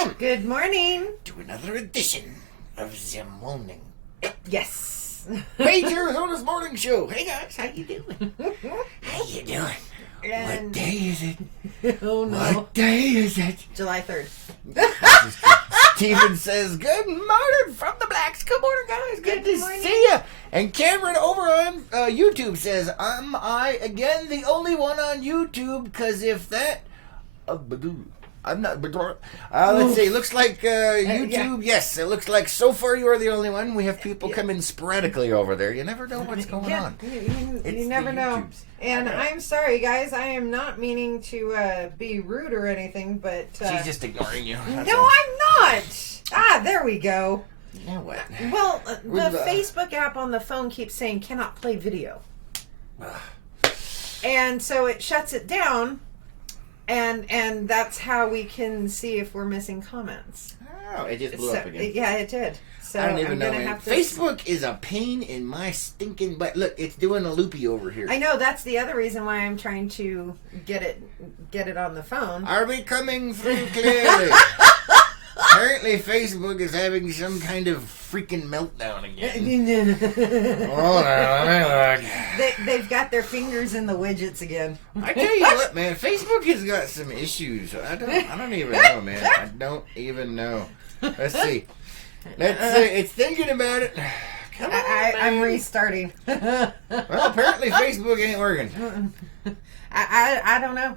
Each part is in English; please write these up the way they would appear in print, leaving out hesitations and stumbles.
welcome. Good morning. To another edition of the morning. Yes. Paige Arizona's morning show. Hey guys, how you doing? How you doing? And what day is it? oh no. What day is it? July 3rd. Steven says, good morning from the Blacks. Good morning, guys. Good to morning. see you. And Cameron over on YouTube says, am I again the only one on YouTube? Because if that... I'm not... let's see. Looks like YouTube. Yes, it looks like so far you are the only one. We have people coming sporadically over there. You never know what's going on. You never know. And I'm sorry, guys. I am not meaning to be rude or anything, but... She's just ignoring you. No, I'm not. Ah, there we go. Yeah, what? Well, the Facebook app on the phone keeps saying cannot play video. And so it shuts it down. And that's how we can see if we're missing comments. Oh, it just blew up again. Yeah, it did. So I don't even know, man. have to... Facebook is a pain in my stinking butt. Look, it's doing a loopy over here. I know, that's the other reason why I'm trying to get it on the phone. Are we coming through clearly? Apparently Facebook is having some kind of freaking meltdown again. Hold on, let me look. They've got their fingers in the widgets again. I tell you what, man, Facebook has got some issues. I don't even know, man. I don't even know. Let's see. It's thinking about it. Come on, I'm restarting. Well, apparently Facebook ain't working. I don't know.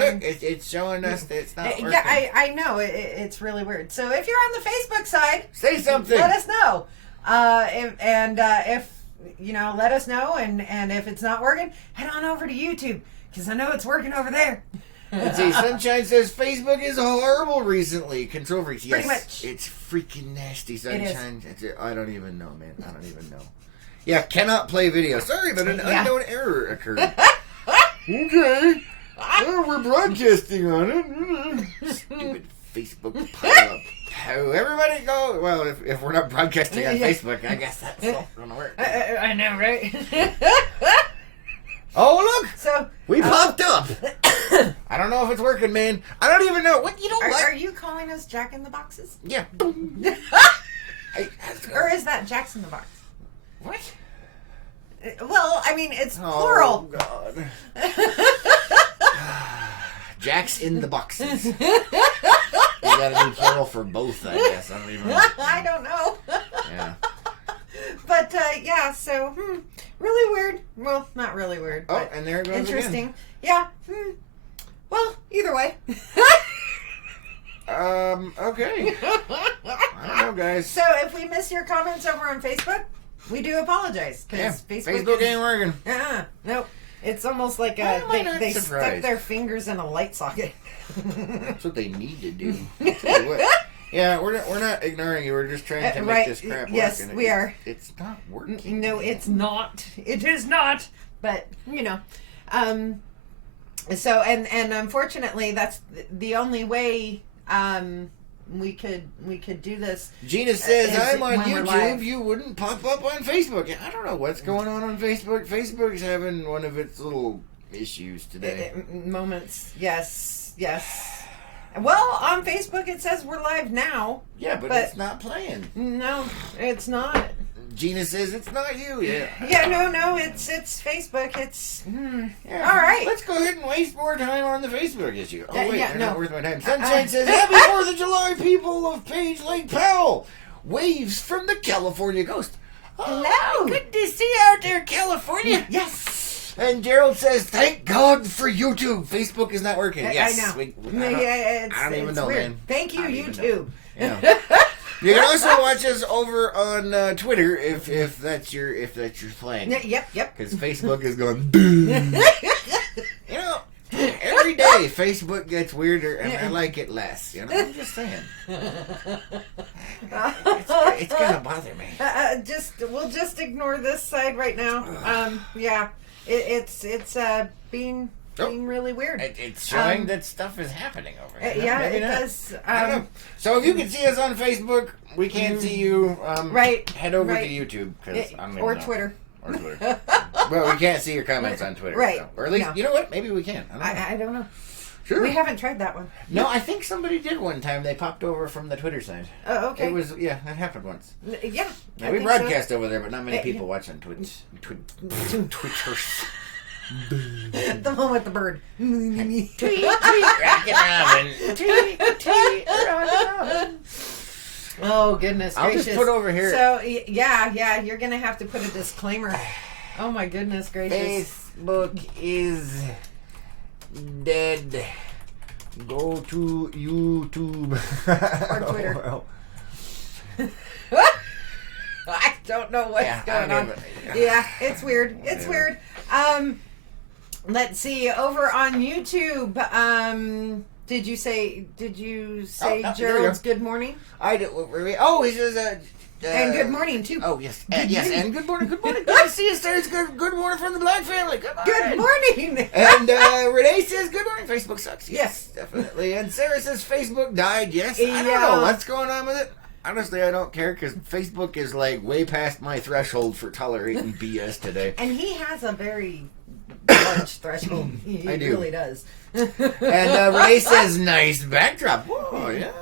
Look, it's showing us that it's not working. Yeah, I know. It's really weird. So if you're on the Facebook side, say something. Let us know. If you know, let us know. And if it's not working, head on over to YouTube because I know it's working over there. Let's see. Sunshine says Facebook is horrible recently. Control freaks. Yes, pretty much. It's freaking nasty. Sunshine. It is. I don't even know, man. I don't even know. Yeah, cannot play video. Sorry, but an unknown error occurred. Okay. We're broadcasting on it. Stupid Facebook pile up. How everybody go? Well, if we're not broadcasting on Facebook, I guess that's not going to work. I know, right? Oh, look! So we popped up. I don't know if it's working, man. I don't even know. What you don't like? Are you calling us Jack in the Boxes? Yeah. Or is that Jack's in the Box? What? Well, I mean, it's plural. Oh, God. Jack's in the boxes. You gotta do plural for both, I guess. I don't even know. I don't know. Yeah. But, yeah, so, really weird. Well, not really weird. Oh, but and there it goes interesting. Again. Yeah. Well, either way. Okay. I don't know, guys. So, if we miss your comments over on Facebook, we do apologize. Because Facebook ain't working. Nope. It's almost like they stuck their fingers in a light socket. That's what they need to do. I'll tell you what. Yeah, we're not ignoring you. We're just trying to make this crap work. Yes, we are. It's not working. No, it's not. It is not. But, you know. So, and unfortunately, that's the only way we could do this. Gina says, I'm on when we're YouTube. live. You wouldn't pop up on Facebook. I don't know what's going on Facebook. Facebook's having one of its little issues today. Moments. Yes. Well, on Facebook it says we're live now. Yeah, but it's not playing. No, it's not. Gina says it's not you. Yeah. Yeah, no, it's Facebook. It's yeah, all right. Let's go ahead and waste more time on the Facebook issue. Oh wait, yeah, not worth my time. Sunshine says, "Happy 4th of July, people of Page Lake Powell. Waves from the California coast." Hello. Good to see you out there, California. Yes. And Gerald says, "Thank God for YouTube. Facebook is not working." Yes, I know. I don't even know, weird. man. Thank you, YouTube. Yeah. You can also watch us over on Twitter if that's your thing. Yep. Because Facebook is going. You know, every day Facebook gets weirder, and I like it less. You know, I'm just saying. It's gonna bother me. We'll just ignore this side right now. Yeah, it's being really weird. It's showing that stuff is happening over here. Yeah, Maybe it not. does. I don't know. So if you can see us on Facebook, we can't see you. Right. Head over to YouTube or Twitter. Or Twitter. Well, we can't see your comments on Twitter. Right. So. Or at least, you know what? Maybe we can. I don't know. Sure. We haven't tried that one. No, I think somebody did one time. They popped over from the Twitter side. Oh, okay. It was, that happened once. Yeah. Yeah, we broadcast over there, but not many people watch on Twitch. Twitters. The one with the bird. Tweet, tweet, Rocket Robin. Tweet, tweet, Rocket Robin. Oh, goodness I'll gracious. just put over here. So, yeah, you're going to have to put a disclaimer. Oh, my goodness gracious. Facebook is dead. Go to YouTube. Or Twitter. Oh, I don't know what's going on. Yeah, it's weird. It's weird. Let's see. Over on YouTube, did you say Gerald's good morning? I do. Oh, he says. And good morning too. Oh yes, yes, and good morning. Good morning. Good to see you, sir. Good morning from the Black family. Good morning. And Renee says good morning. Facebook sucks. Yes, definitely. And Sarah says Facebook died. Yes, I don't know what's going on with it. Honestly, I don't care because Facebook is like way past my threshold for tolerating BS today. And he has a very large threshold. He really does. And Renee says nice backdrop. Oh yeah.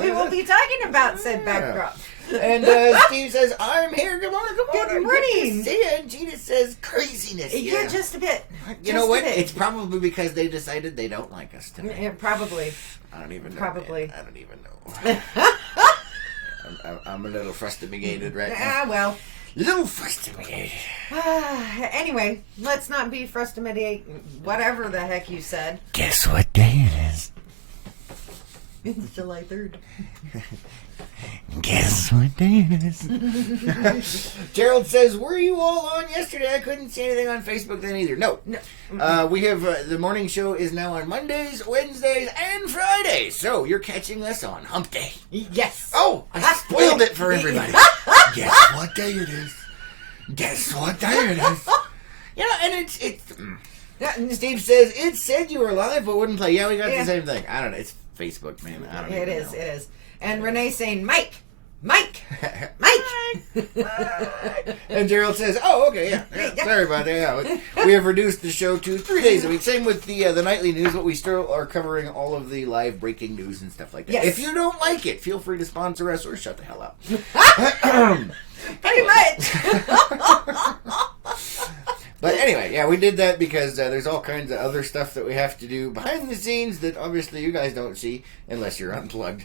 We will be talking about said backdrop. And Steve says, I'm here. Good morning. Good morning. Good morning. Good to see you. And Gina says, craziness. Yeah, just a bit. You know what? It's probably because they decided they don't like us tonight. Yeah, probably. I don't even know. Probably. Man. I don't even know. I'm a little frustrated right now. Ah, well. Little frustrated. Anyway, let's not be frustrated. Whatever the heck you said. Guess what day it is? It's July 3rd. Guess what day it is? Gerald says, were you all on yesterday? I couldn't see anything on Facebook then either. No. We have, the morning show is now on Mondays, Wednesdays, and Fridays. So you're catching us on Hump Day. Yes. Oh, I spoiled it for everybody. Guess what day it is? Guess what day it is? You know, and it's Steve says, it said you were live but wouldn't play. Yeah, we got the same thing. I don't know. It's Facebook, man. I don't know. It is. And Renee saying, Mike. And Gerald says, oh, okay, yeah. Sorry about that. Yeah. We have reduced the show to 3 days a week. Same with the nightly news, but we still are covering all of the live breaking news and stuff like that. Yes. If you don't like it, feel free to sponsor us or shut the hell up. Pretty much. But anyway, yeah, we did that because there's all kinds of other stuff that we have to do behind the scenes that obviously you guys don't see unless you're unplugged.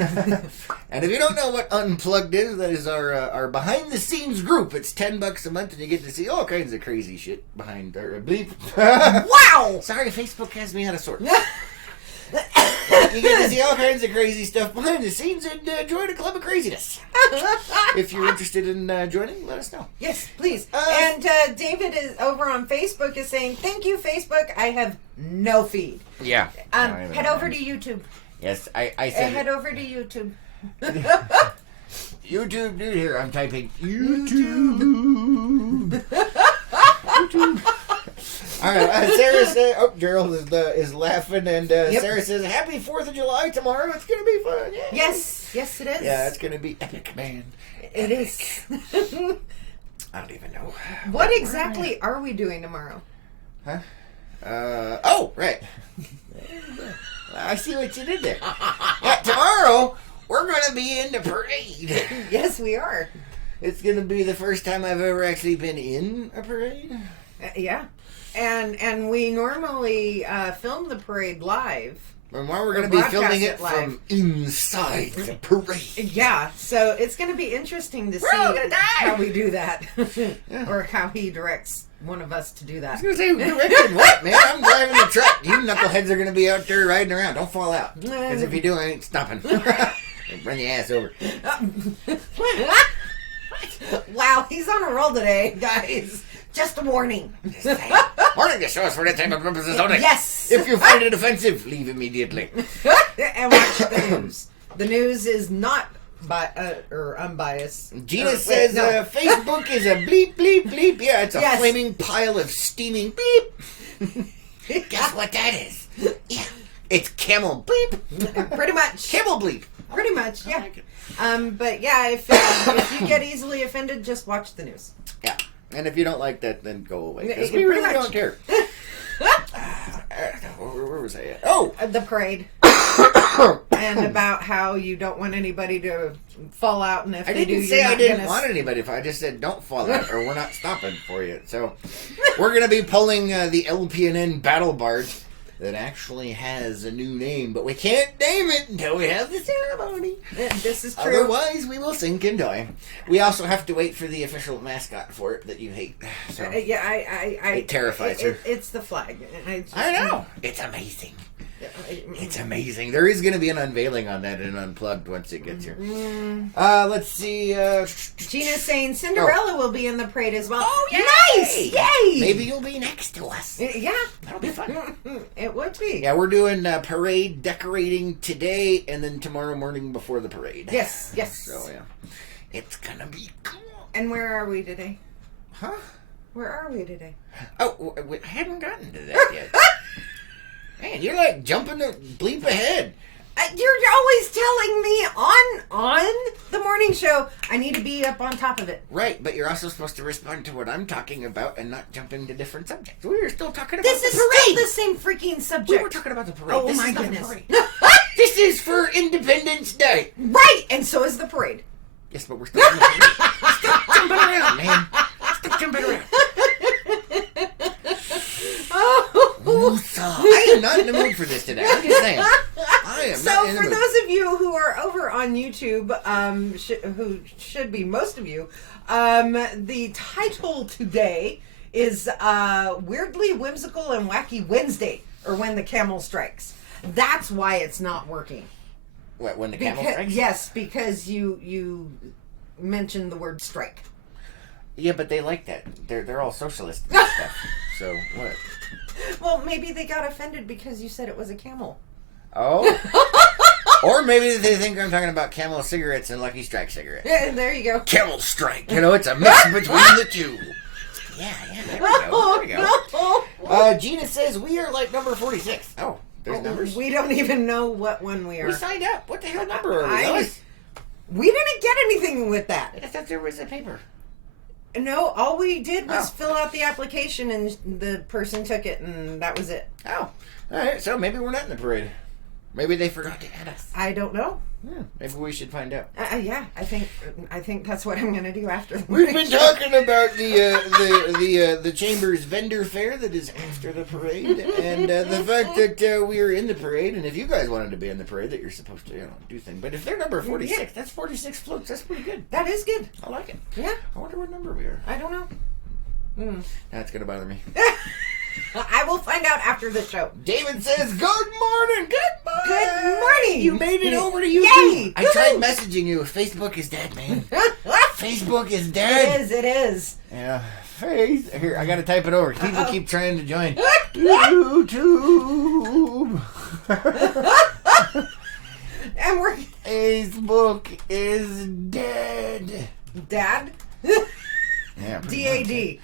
And if you don't know what Unplugged is, that is our behind the scenes group. It's $10 a month and you get to see all kinds of crazy shit behind our bleep. Wow! Sorry, Facebook has me out of sorts. You get to see all kinds of crazy stuff behind the scenes and join a club of craziness. If you're interested in joining, let us know. Yes, please. And David is over on Facebook is saying, thank you, Facebook. I have no feed. Yeah. Head over to YouTube. Yes, I said head over to YouTube. YouTube, dude, here, I'm typing YouTube. YouTube. All right, Sarah says, Gerald is laughing, and Sarah says, happy 4th of July tomorrow. It's going to be fun. Yay. Yes, it is. Yeah, it's going to be epic, man. It is. I don't even know. What exactly are we doing tomorrow? Huh? Right. I see what you did there. Yeah, tomorrow, we're going to be in the parade. Yes, we are. It's going to be the first time I've ever actually been in a parade. Yeah. And we normally film the parade live. And why we're going to be filming it from inside the parade. Yeah, so it's going to be interesting to see how we do that. Or how he directs one of us to do that. I was going to say, who directed what, man? I'm driving the truck. You knuckleheads are going to be out there riding around. Don't fall out. Because if you do, I ain't stopping. Run your ass over. Wow, he's on a roll today, guys. Just a warning. Warning, the show is for entertainment purposes only. Yes. If you find it offensive, leave immediately. And watch the news. The news is not unbiased. Gina says Facebook is a bleep, bleep, bleep. Yeah, it's a flaming pile of steaming bleep. Guess what that is? Yeah, it's camel bleep. Pretty much. Camel bleep. Pretty much, yeah. But yeah, if you get easily offended, just watch the news. Yeah. And if you don't like that, then go away. Because we really don't care. We're Where was I at? Oh! The parade. And about how you don't want anybody to fall out, and if I they do, didn't say I not didn't gonna want anybody. I just said don't fall out, or we're not stopping for you. So we're gonna be pulling the LPNN Battle Barge that actually has a new name, but we can't name it until we have the ceremony. This is true. Otherwise, we will sink and die. We also have to wait for the official mascot for it that you hate. So it terrifies her. It's the flag. I know. It's amazing. It's amazing. There is going to be an unveiling on that and Unplugged once it gets here. Let's see. Gina's saying Cinderella will be in the parade as well. Oh, yay! Nice! Yay! Maybe you'll be next to us. Yeah. That'll be fun. It would be. Yeah, we're doing parade decorating today and then tomorrow morning before the parade. Yes. So, yeah. It's going to be cool. And where are we today? Huh? Where are we today? Oh, I haven't gotten to that yet. Man, you're like jumping the bleep ahead. You're always telling me on the morning show I need to be up on top of it. Right, but you're also supposed to respond to what I'm talking about and not jump into different subjects. We were still talking about this the is parade. still the same freaking subject. We were talking about the parade. Oh, this my is not goodness. the parade. This is for Independence Day. Right, and so is the parade. Yes, but we're still in the parade. Stop jumping around, man. Stop jumping around. I am not in the mood for this today. I'm just saying. I am so not in the for mood. those of you who are over on YouTube, who should be most of you, the title today is Weirdly Whimsical and Wacky Wednesday, or When the Camel Strikes. That's why it's not working. What, when the camel strikes? Yes, because you mentioned the word strike. Yeah, but they like that. They're all socialist and stuff. So what? Well, maybe they got offended because you said it was a camel. Oh? Or maybe they think I'm talking about Camel cigarettes and Lucky Strike cigarettes. Yeah, there you go. Camel Strike. You know, it's a mix between the two. Yeah, there we go. Gina says we are like number 46. Oh, there's numbers? We don't even know what one we are. We signed up. What the hell number are we, Lois? We didn't get anything with that. I thought there was a paper. No, all we did was fill out the application and the person took it and that was it. Oh, all right. So maybe we're not in the parade. Maybe they forgot to add us. I don't know. Maybe we should find out. Yeah, I think that's what I'm going to do after. We've been talking about the Chamber's vendor fair that is after the parade, and the fact that we are in the parade, and if you guys wanted to be in the parade, that you're supposed to do things. But if they're number 46, that's 46 floats. That's pretty good. That is good. I like it. Yeah. I wonder what number we are. I don't know. That's gonna bother me. I will find out after the show. David says, "Good morning, good morning, good morning. You made it over to YouTube. Yay! I tried messaging you. Facebook is dead, man. Facebook is dead. It is. Yeah. Here, I gotta type it over. People keep trying to join. YouTube. And Facebook is dead. Dad? Yeah. DAD.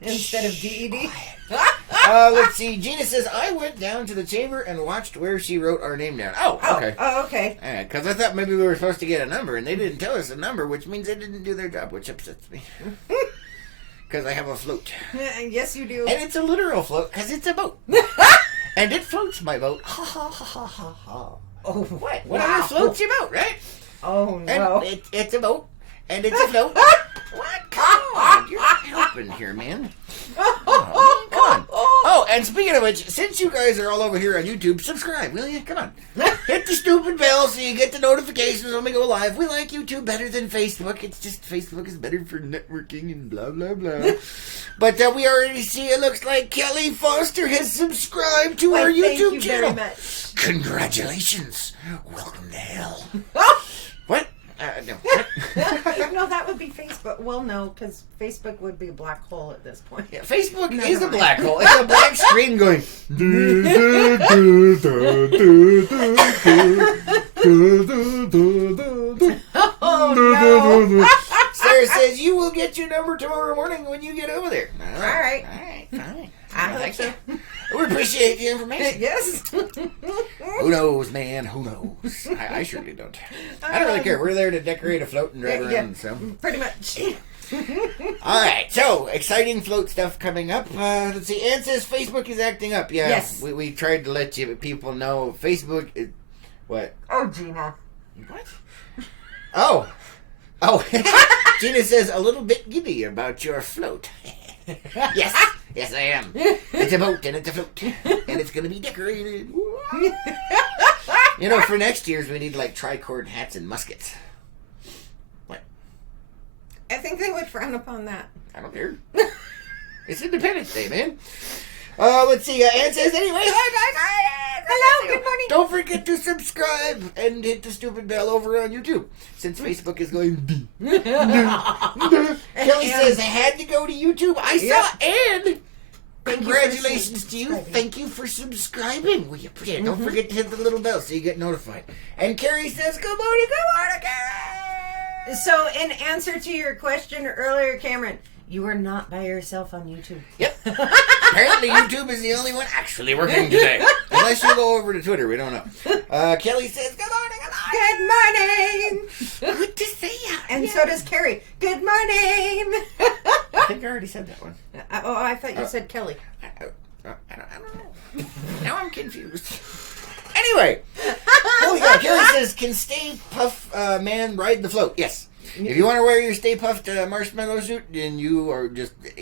Instead of DED. Let's see. Gina says, I went down to the chamber and watched where she wrote our name down. Oh, okay. Oh, okay. Because I thought maybe we were supposed to get a number, and they didn't tell us a number, which means they didn't do their job, which upsets me. Because I have a float. Yes, you do. And it's a literal float, because it's a boat. And it floats my boat. Ha, ha, ha, ha, ha, ha. Oh, what? Wow. Whatever floats your boat, right? Oh, no. And it's a boat, and it's a float. What? Come on. You're not helping here, man. Oh, come on. Oh, and speaking of which, since you guys are all over here on YouTube, subscribe, will you? Come on. Hit the stupid bell so you get the notifications when we go live. We like YouTube better than Facebook. It's just Facebook is better for networking and blah, blah, blah. But we already see it looks like Kelly Foster has subscribed to our YouTube channel. Thank you very much. Congratulations. Welcome to hell. What? No. No, that would be Facebook. Well, no, because Facebook would be a black hole at this point. Yeah, Facebook is a black hole. It's a black screen going. Oh, no. Sarah says you will get your number tomorrow morning when you get over there. All right. Fine. I hope so. We appreciate the information. Yes. Who knows, man? Who knows? I surely don't. I don't really care. We're there to decorate a float and drive around. So pretty much. All right, so exciting float stuff coming up. Let's see. Ann says Facebook is acting up. Yeah, yes. We tried to let people know. Facebook is... What? Oh, Gina. What? Oh. Gina says a little bit giddy about your float. Yes, I am. It's a boat and it's a float and it's gonna be decorated. For next year's we need like tricord hats and muskets. What? I think they would frown upon that. I don't care. It's Independence Day, man. Let's see. Ann says anyway. Hi guys. Hello. Good morning. Don't forget to subscribe and hit the stupid bell over on YouTube since Facebook is going. Kelly says I had to go to YouTube. I saw Ann. Congratulations to you. Thank you for subscribing. We appreciate it. Don't forget to hit the little bell so you get notified. And Carrie says, good morning, Carrie. So, in answer to your question earlier, Cameron, you are not by yourself on YouTube. Yep. Apparently YouTube is the only one actually working today. Unless you go over to Twitter. We don't know. Kelly says, good morning. Good morning. Good to see you. And so does Carrie. Good morning. I think I already said that one. I thought you said Kelly. I don't know. Now I'm confused. Anyway. Oh, yeah. Kelly says, can Stay Puff Man ride the float? Yes. If you want to wear your Stay Puffed marshmallow suit, then you are just, that's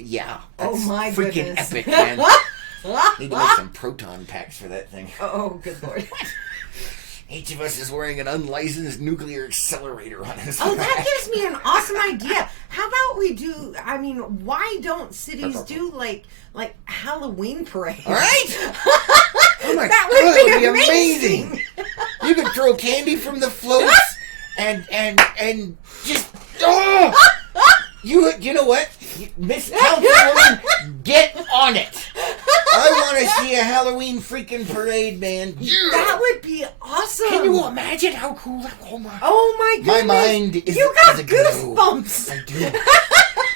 oh my freaking goodness. epic, man. Need to make some proton packs for that thing. Oh, good Lord. Each of us is wearing an unlicensed nuclear accelerator on his Oh, that gives me an awesome idea. How about we do, why don't cities do like Halloween parades? All right. Oh my that God, would that would be amazing. amazing. You could throw candy from the floats and just, you know what? Miss Councilwoman, get on it. I want to see a Halloween freaking parade, man. Yeah. That would be awesome. Can you imagine how cool that? Oh my goodness. My mind is You got aglow. goosebumps. I do.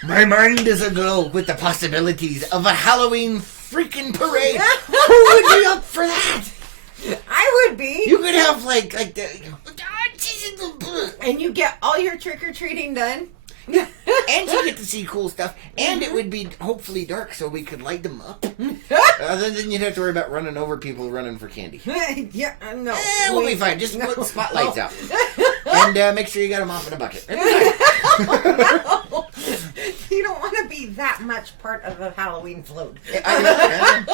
My mind is aglow with the possibilities of a Halloween freaking parade. Who would be up for that? I would be. You could have like the. And you get all your trick-or-treating done. And you get to see cool stuff. And it would be hopefully dark so we could light them up. Other than you'd have to worry about running over people running for candy. Yeah, no. We'll be fine. Just put the spotlights out. And make sure you got them off in a bucket. No. You don't want to be that much part of a Halloween float. I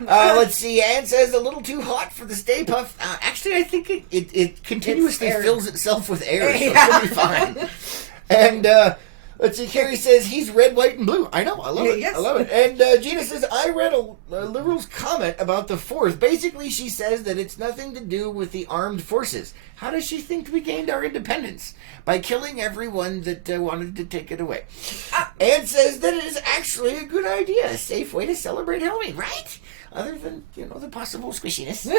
know. Let's see. Ann says a little too hot for the Stay Puft. Actually, I think it continuously fills itself with air, so it should be fine. And let's see. Carrie says he's red, white, and blue. I know. I love it. Yes. I love it. And Gina says I read a liberal's comment about the 4th. Basically, she says that it's nothing to do with the armed forces. How does she think we gained our independence? By killing everyone that wanted to take it away. Ann says that it is actually a good idea, a safe way to celebrate Halloween, right? Other than the possible squishiness.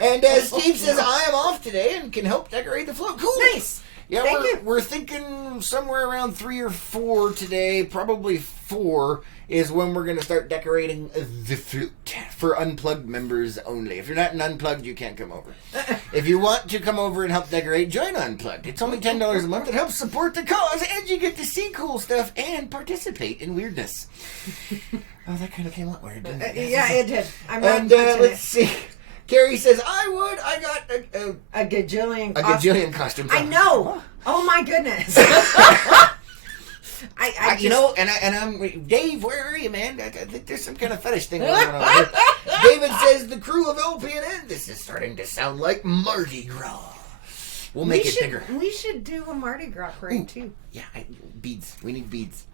And Steve says I am off today and can help decorate the float. Cool. Nice. Yeah, we're thinking somewhere around 3 or 4 today. Probably 4 is when we're going to start decorating the float for Unplugged members only. If you're not an Unplugged, you can't come over. If you want to come over and help decorate, join Unplugged. It's only $10 a month. It helps support the cause, and you get to see cool stuff and participate in weirdness. Oh, that kind of came out weird, didn't it? Yeah, it did. And let's see. Carrie says, I got a gajillion costumes. I know. Oh my goodness. I just... and I'm Dave. Where are you, man? I think there's some kind of fetish thing going on here. David says the crew of LPNN. This is starting to sound like Mardi Gras. We'll make it bigger. We should do a Mardi Gras parade too. Yeah, beads. We need beads.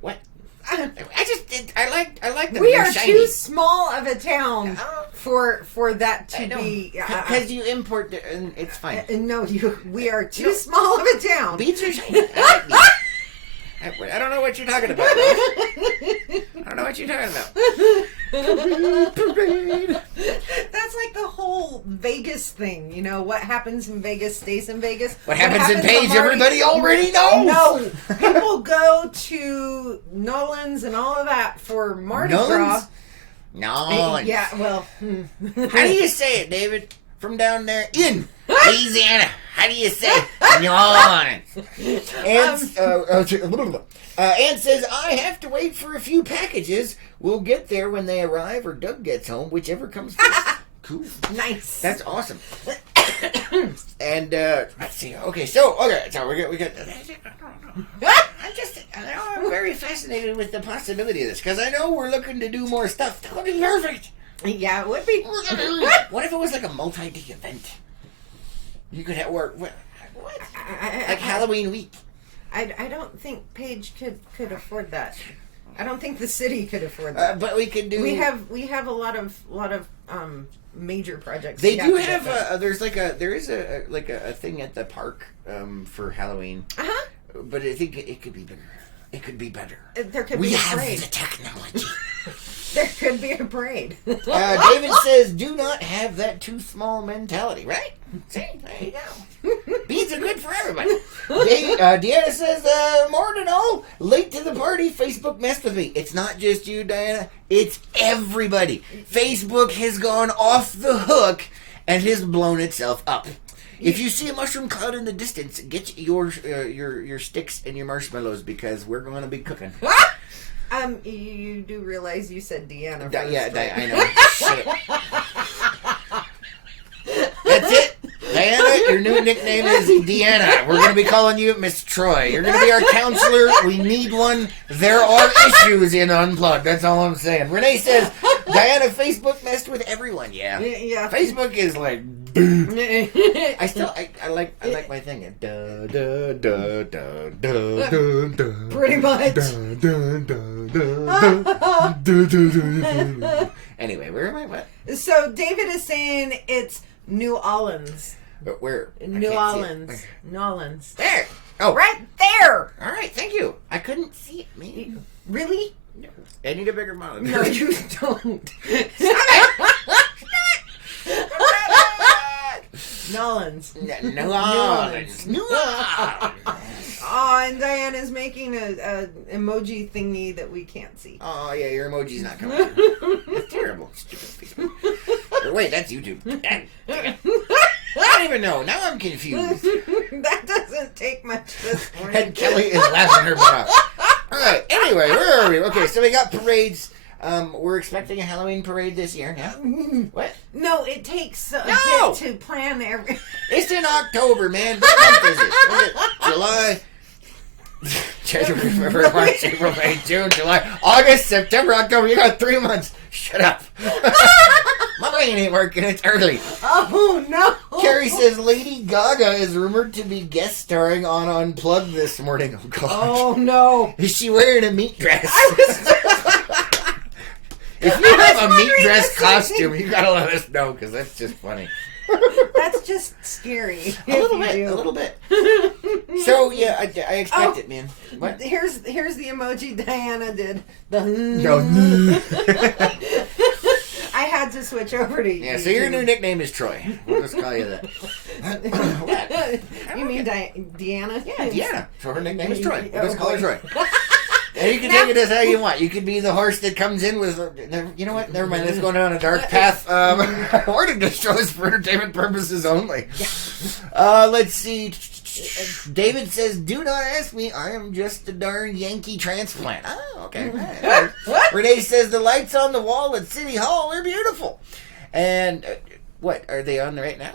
What? I like them. We are shiny. too small of a town for that to be. Because you import it, and it's fine. No, we are too small of a town. Beads are shiny. I like beads. I don't know what you're talking about. I don't know what you're talking about. Parade. That's like the whole Vegas thing. What happens in Vegas stays in Vegas. What happens in Page, everybody already knows. No. People go to Nolan's and all of that for Mardi Gras. Nolan's? Yeah, well. How do you say it, David? From down there in Louisiana. How do you say New Orleans? Ann says, I have to wait for a few packages. We'll get there when they arrive or Doug gets home, whichever comes first. Cool. Nice. That's awesome. And let's see. Okay, so we got. I'm very fascinated with the possibility of this because I know we're looking to do more stuff. That would be perfect. Yeah, it would be. What if it was like a multi-day event? You could have what? Like Halloween week. I don't think Paige could afford that. I don't think the city could afford that. But we could do. We have a lot of major projects. They do have there is a thing at the park for Halloween. Uh-huh. But I think it could be bigger. It could be better. There could we be a have parade. the technology. There could be a parade. David says, "Do not have that too small mentality." Right? See, there you go. Beads are good for everybody. Deanna says, "Morning all. Late to the party. Facebook messed with me. It's not just you, Diana. It's everybody. Facebook has gone off the hook and has blown itself up." If you see a mushroom cloud in the distance, get your sticks and your marshmallows because we're going to be cooking. You do realize you said Deanna. I know. Shit. That's it. Diana, your new nickname is Deanna. We're going to be calling you Miss Troy. You're going to be our counselor. We need one. There are issues in Unplugged. That's all I'm saying. Renee says, Diana, Facebook messed with everyone. Yeah. Facebook is like... I like my thing. Pretty much. Anyway, where am I? What? So David is saying it's New Orleans. But where? New Orleans. New Orleans. There. Oh, right there. All right, thank you. I couldn't see it, man. Really? No. I need a bigger monitor. No, you don't. Nolans. New Orleans. New Orleans. Oh, and Diana's making a emoji thingy that we can't see. Oh, yeah, your emoji's not coming out. It's terrible. Stupid Facebook. Or wait, that's YouTube. I don't even know. Now I'm confused. That doesn't take much this morning. And Kelly is laughing her butt off. All right, anyway, where are we? Okay, so we got parades. We're expecting a Halloween parade this year. Yeah. What? No, it takes a bit to plan every. It's in October, man. What month is it? Was it July? January, February, March, April, May, June, July, August, September, October. You got 3 months. Shut up. My brain ain't working. It's early. Oh, no. Carrie says Lady Gaga is rumored to be guest starring on Unplugged this morning. Oh, God. Oh, no. Is she wearing a meat dress? If you have a meat dress costume, you gotta let us know, because that's just funny. That's just scary. A little bit. So, yeah, I expect it, man. What? Here's the emoji Diana did. No. I had to switch over to you. Yeah, so your new nickname is Troy. We'll just call you that. What? You mean Deanna? Yeah, Deanna. So her nickname is Troy. We'll just call her Troy. And you can take it as how you want. You could be the horse that comes in with... You know what? Never mind. Let's go down a dark path. Or to destroy us for entertainment purposes only. Yeah. Let's see. David says, do not ask me. I am just a darn Yankee transplant. Oh, okay. What? Renee says, the lights on the wall at City Hall are beautiful. And what? Are they on right now?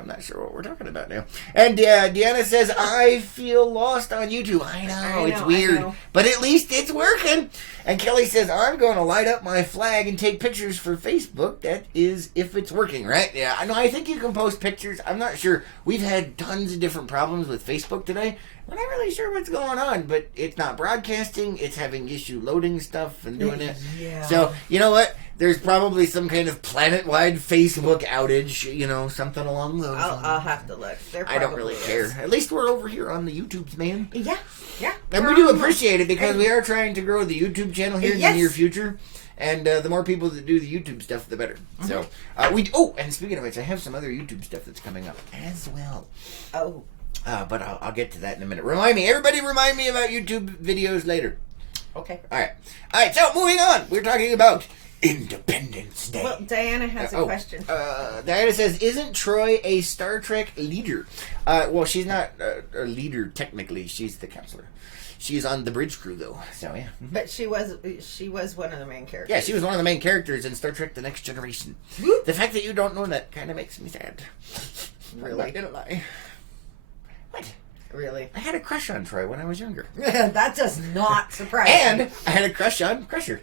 I'm not sure what we're talking about now. And Deanna says, I feel lost on YouTube. I know, it's weird. But at least it's working. And Kelly says, I'm going to light up my flag and take pictures for Facebook. That is if it's working, right? Yeah, I know. I think you can post pictures. I'm not sure. We've had tons of different problems with Facebook today. We're not really sure what's going on, but it's not broadcasting. It's having issue loading stuff and doing it. Yeah. So, you know what? There's probably some kind of planet-wide Facebook outage, you know, something along those lines. I'll have to look. I don't really care. At least we're over here on the YouTubes, man. Yeah. And we do appreciate it because we are trying to grow the YouTube channel here in the near future. And the more people that do the YouTube stuff, the better. Mm-hmm. So, and speaking of which, I have some other YouTube stuff that's coming up as well. Oh. But I'll get to that in a minute. Everybody remind me about YouTube videos later. Okay. All right, so moving on. We're talking about Independence Day. Well, Diana has a question. Diana says, "Isn't Troy a Star Trek leader?" Well, she's not a leader technically. She's the counselor. She's on the bridge crew though. So yeah. But she was one of the main characters. Yeah, she was one of the main characters in Star Trek: The Next Generation. Whoop. The fact that you don't know that kind of makes me sad. Really? I'm not gonna lie. What? Really? I had a crush on Troy when I was younger. That does not surprise me. And I had a crush on Crusher.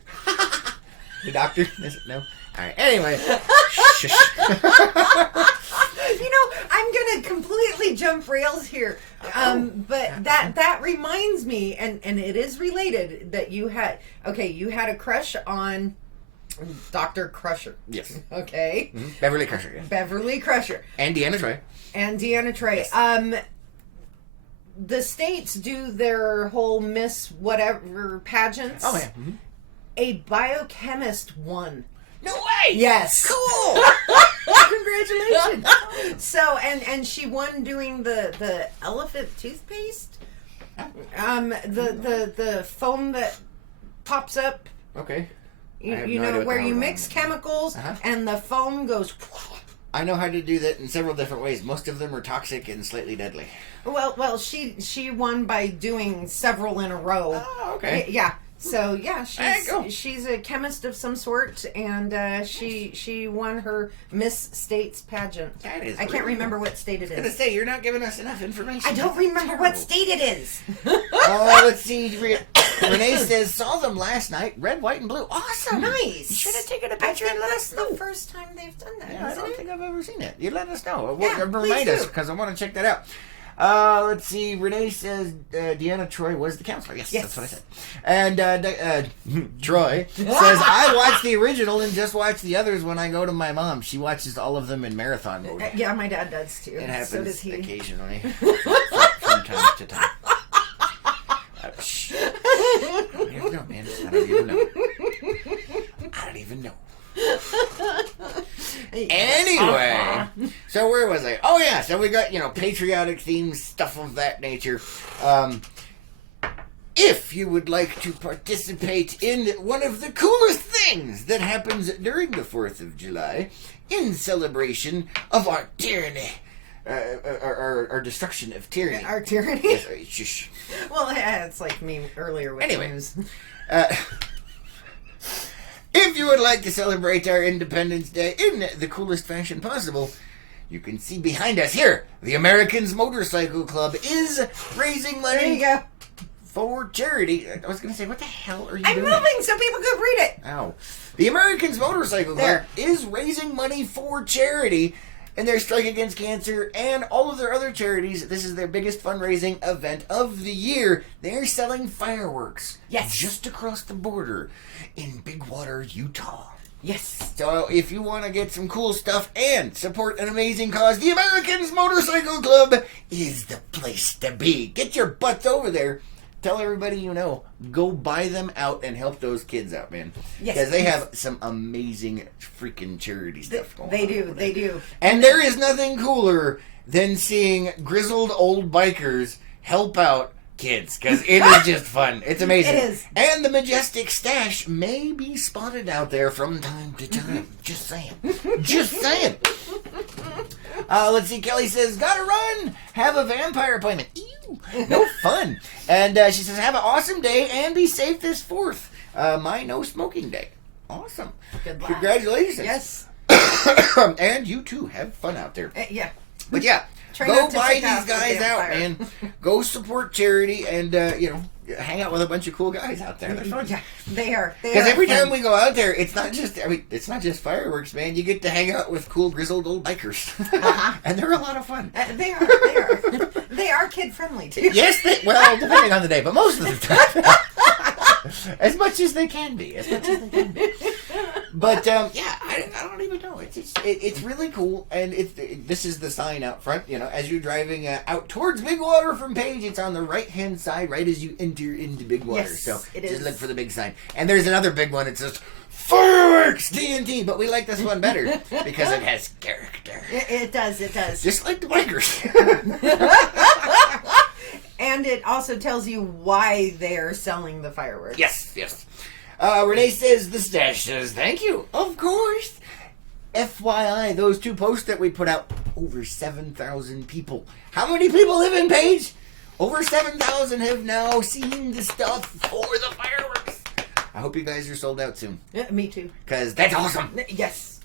The doctor? No. All right. Anyway. Shush. You know, I'm gonna completely jump rails here, but that reminds me, and it is related that you had a crush on Dr. Crusher. Yes. Okay. Mm-hmm. Beverly Crusher. Yes. Beverly Crusher. And Deanna Troy. Yes. The states do their whole Miss Whatever pageants. Oh yeah. Mm-hmm. A biochemist won. No way! Yes. Cool! Congratulations. So, and she won doing the elephant toothpaste. The foam that pops up. Okay. You know, where you mix chemicals and the foam goes. I know how to do that in several different ways. Most of them are toxic and slightly deadly. Well, she won by doing several in a row. Oh, okay. Yeah. So yeah, Cool. she's a chemist of some sort, and she won her Miss States pageant. That is. I can't remember what state it I was gonna is. say you're not giving us enough information. I don't remember what state it is. Let's see. Renee says saw them last night. Red, white, and blue. Awesome. Nice. You should have taken a I picture think and let that's us know. the first time they've done that. Yeah, I don't think I've ever seen it. You let us know. Yeah, Remind please us do. because I want to check that out. Let's see. Renee says Deanna Troy was the counselor. Yes, that's what I said. And Troy says I watched the original and just watch the others when I go to my mom. She watches all of them in marathon mode. Yeah, my dad does too. It happens So does he. occasionally from time to time. Shh. I don't even know, man. I don't even know. I don't even know. Anyway, so where was I? Oh yeah, so we got, patriotic themes, stuff of that nature. If you would like to participate in one of the coolest things that happens during the 4th of July, in celebration of our tyranny, our destruction of tyranny. Our tyranny? Yes, shush. Well, yeah, it's like me earlier with news. If you would like to celebrate our Independence Day in the coolest fashion possible, you can see behind us here, the Americans Motorcycle Club is raising money There you go. for charity. I was going to say, what the hell are you I'm doing? moving so people could read it. Ow. The Americans Motorcycle Club is raising money for charity in their Strike Against Cancer and all of their other charities. This is their biggest fundraising event of the year. They're selling fireworks just across the border in Bigwater, Utah. Yes. So if you want to get some cool stuff and support an amazing cause, the Americans Motorcycle Club is the place to be. Get your butts over there. Tell everybody you know. Go buy them out and help those kids out, man. Yes. Because they have some amazing freaking charity stuff going on. They do. And there is nothing cooler than seeing grizzled old bikers help out kids. Because it is just fun. It's amazing. It is. And the majestic stash may be spotted out there from time to time. Just saying. Just saying. Let's see. Kelly says, gotta run. Have a vampire appointment. Ew. No fun. And she says, have an awesome day and be safe this 4th. My no smoking day. Awesome. Good luck. Congratulations. Yes. And you too. Have fun out there. Yeah. But yeah, Try go not to buy take off these guys the out, vampire. man. Go support charity and, hang out with a bunch of cool guys out there. They're fun. Yeah, they are. Because every time we go out there, it's not just fireworks, man. You get to hang out with cool grizzled old bikers. And they're a lot of fun. They are. They are kid friendly too. Yes, well, depending on the day, but most of the time. As much as they can be. But, I don't even know. It's really cool, and this is the sign out front, as you're driving out towards Bigwater from Page, it's on the right-hand side, right as you enter into Bigwater. Yes, so it just is. look for the big sign. And there's another big one, it says, Fireworks TNT, but we like this one better because it has character. It does. Just like the bikers. And it also tells you why they're selling the fireworks. Yes. Renee says, the stash says, thank you. Of course. FYI, those 2 posts that we put out, over 7,000 people. How many people live in Page? Over 7,000 have now seen the stuff for the fireworks. I hope you guys are sold out soon. Yeah, me too. Because that's awesome. Yes.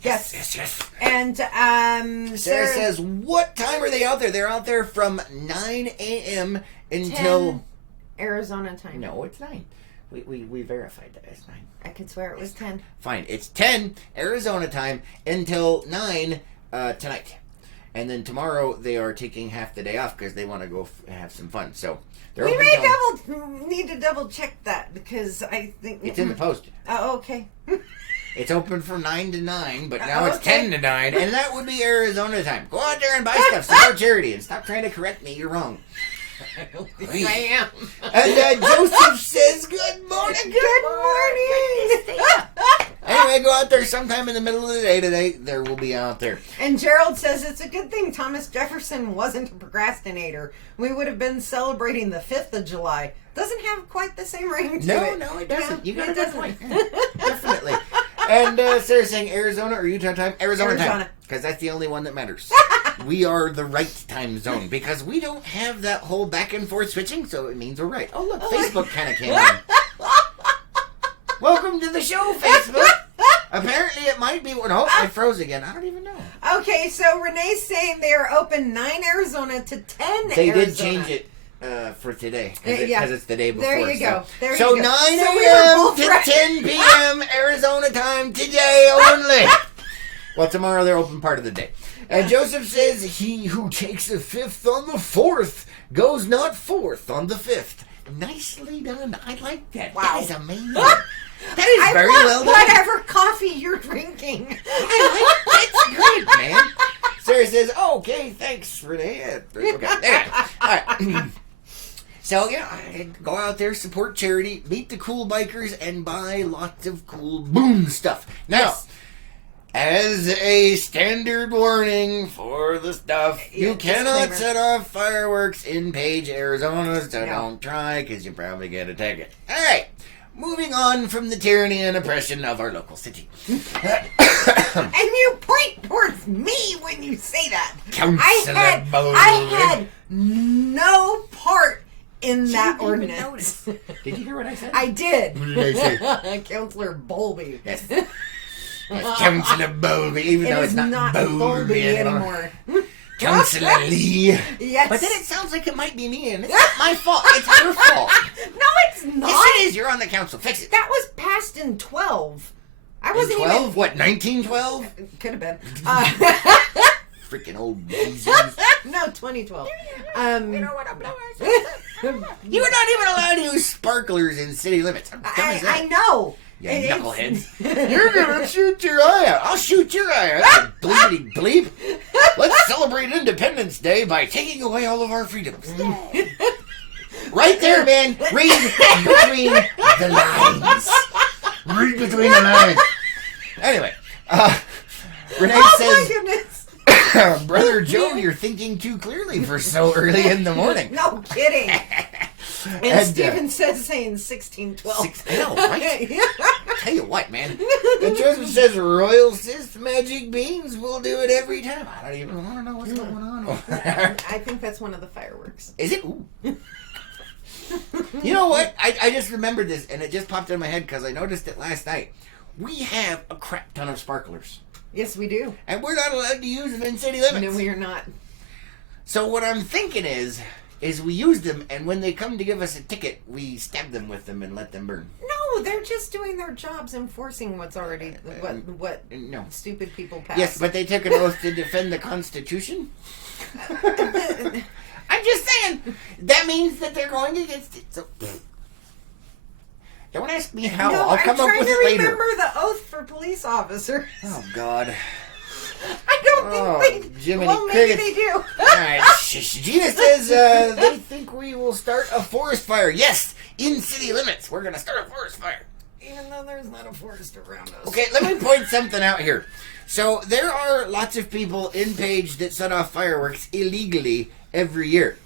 And Sarah says, what time are they out there? They're out there from 9 a.m. until... 10 Arizona time. No, it's 9. We verified that it's 9. I could swear it was 10. Fine. It's 10 Arizona time until 9 tonight. And then tomorrow they are taking half the day off because they want to go have some fun. So they're we open may need to double check that because I think... It's in the post. Oh, okay. It's open from 9 to 9, but now it's 10 to 9. And that would be Arizona time. Go out there and buy stuff. Support charity. And stop trying to correct me. You're wrong. I am. And Joseph says, good morning. Good morning. Anyway, go out there sometime in the middle of the day today. There will be out there. And Gerald says it's a good thing Thomas Jefferson wasn't a procrastinator. We would have been celebrating the 5th of July. Doesn't have quite the same ring to it. No, it doesn't. Yeah, you got a good point. Yeah, definitely. And Sarah's saying Arizona or Utah time? Arizona time. Because that's the only one that matters. We are the right time zone because we don't have that whole back and forth switching, so it means we're right. Oh, look, Facebook kind of came in. Welcome to the show, Facebook. Apparently it might be... No, I froze again. I don't even know. Okay, so Renee's saying they are open 9 Arizona to 10 They Arizona. did change it for today because it's the day before. There you go. So 9 a.m. to 10 p.m. Arizona time today only. Well, tomorrow they're open part of the day. And Joseph says, he who takes a 5th on the 4th goes not forth on the 5th. Nicely done. I like that. Wow. That is amazing. That is very well done. Whatever coffee you're drinking. It's good, man. Sarah says, okay, thanks, Renee. Okay. Anyway, all right. So, yeah, go out there, support charity, meet the cool bikers, and buy lots of cool boom stuff. Now, as a standard warning for the stuff, you cannot set off fireworks in Page, Arizona, so don't try, because you probably get a ticket. All right, moving on from the tyranny and oppression of our local city. And you point towards me when you say that. Councilor Bowley. I had no part in that ordinance. Did you hear what I said? I did. What did I say? Councilor Bowlby. Yes. Yes, Councilor Bowlby, even though it's not Bowlby anymore. Councilor Lee. Yes. But then it sounds like it might be me, and it's not my fault. It's your fault. No, it's not. Yes, it is. You're on the council. Fix it. That was passed in 12. I wasn't 12? even... What, 1912? Could have been. Freaking old geezers. No, 2012. You know what I'm doing? You were not even allowed to use sparklers in city limits. How dumb is that? I know. You knuckleheads. You're gonna shoot your eye out. I'll shoot your eye out. Bleepity bleep. Let's celebrate Independence Day by taking away all of our freedoms. Right there, man. Read between the lines. Read between the lines. Anyway, Renee says, my goodness. Brother Joe, you're thinking too clearly for so early in the morning. No kidding. And Steven says saying 1612. I know, right? Tell you what, man. And Joseph says Royal Sis Magic Beans will do it every time. I don't even want to know what's going on over there. I think that's one of the fireworks. Is it? Ooh. You know what? I just remembered this, and it just popped in my head because I noticed it last night. We have a crap ton of sparklers. Yes, we do. And we're not allowed to use them in city limits. No, we are not. So what I'm thinking is we use them, and when they come to give us a ticket, we stab them with them and let them burn. No, they're just doing their jobs enforcing what's already what no stupid people pass. Yes, but they took an oath to defend the Constitution. I'm just saying that means that they're going against it. So don't ask me how. No, I'll come up with it later. I'm trying to remember the oath for police officers. Oh God. I don't think they... Jiminy well, maybe they do. All right. Gina says they think we will start a forest fire. Yes, in city limits. We're going to start a forest fire. Even though there's not a forest around us. Okay, let me point something out here. So there are lots of people in Page that set off fireworks illegally every year.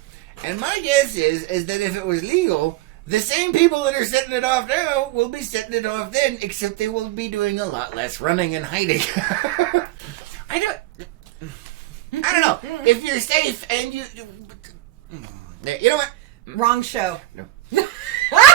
And my guess is that if it was legal, The same people that are setting it off now will be setting it off then, except they will be doing a lot less running and hiding. I don't know. If you're safe and you know what? Wrong show. No.